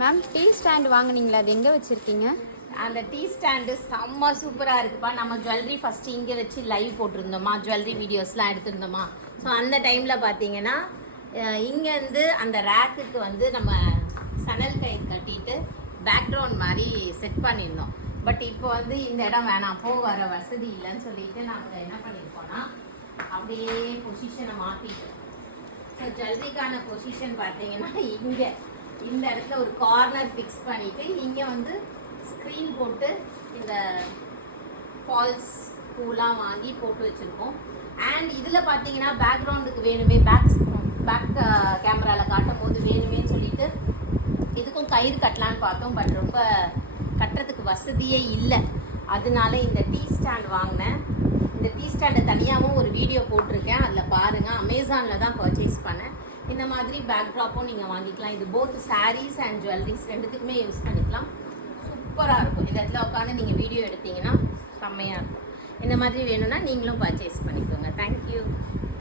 Ma'am tea stand வாங்குனீங்களா? அது எங்கே வச்சுருக்கீங்க? அந்த டீ ஸ்டாண்டு செம்ம சூப்பராக இருக்குப்பா. நம்ம ஜுவல்லரி ஃபஸ்ட்டு இங்கே வச்சு லைவ் போட்டிருந்தோமா, ஜுவல்லரி வீடியோஸ்லாம் எடுத்திருந்தோமா. ஸோ அந்த டைமில் பார்த்தீங்கன்னா இங்கேருந்து அந்த ரேக்குக்கு வந்து நம்ம சணல் கயிறு கட்டிட்டு பேக்ரவுண்ட் மாதிரி செட் பண்ணியிருந்தோம். பட் இப்போ வந்து இந்த இடம் வேணாம், வர வசதி இல்லைன்னு சொல்லிட்டு நாங்கள் என்ன பண்ணியிருக்கோன்னா அப்படியே பொசிஷனை மாற்றிட்டோம். ஸோ ஜுவல்லரிக்கான பொசிஷன் பார்த்தீங்கன்னா இங்கே இந்த இடத்துல ஒரு கார்னர் ஃபிக்ஸ் பண்ணிவிட்டு இங்கே வந்து ஸ்க்ரீன் போட்டு இந்த ஃபால்ஸ் பூலாம் வாங்கி போட்டு வச்சுருக்கோம். அண்ட் இதில் பார்த்தீங்கன்னா பேக்ரவுண்டுக்கு வேணுமே, பேக் கேமராவில் காட்டும் போது வேணுமேன்னு சொல்லிட்டு இதுக்கும் கயிறு கட்டலான்னு பார்த்தோம். பட் ரொம்ப கட்டுறதுக்கு வசதியே இல்லை. அதனால இந்த டீ ஸ்டாண்ட் வாங்கினேன். இந்த டீ ஸ்டாண்டை தனியாகவும் ஒரு வீடியோ போட்டிருக்கேன், அதில் பாருங்கள். அமேசானில் தான் பர்ச்சேஸ் பண்ணேன். இந்த மாதிரி பேக்ட்ராப்பும் நீங்கள் வாங்கிக்கலாம். இது போத் சாரீஸ் அண்ட் ஜுவல்லரிஸ் ரெண்டுத்துக்குமே யூஸ் பண்ணிக்கலாம். சூப்பராக இருக்கும். இந்த இடத்துல உட்காந்து நீங்கள் வீடியோ எடுத்தீங்கன்னா செம்மையாக இருக்கும். இந்த மாதிரி வேணும்னா நீங்களும் பர்ச்சேஸ் பண்ணிக்கோங்க. தேங்க்யூ.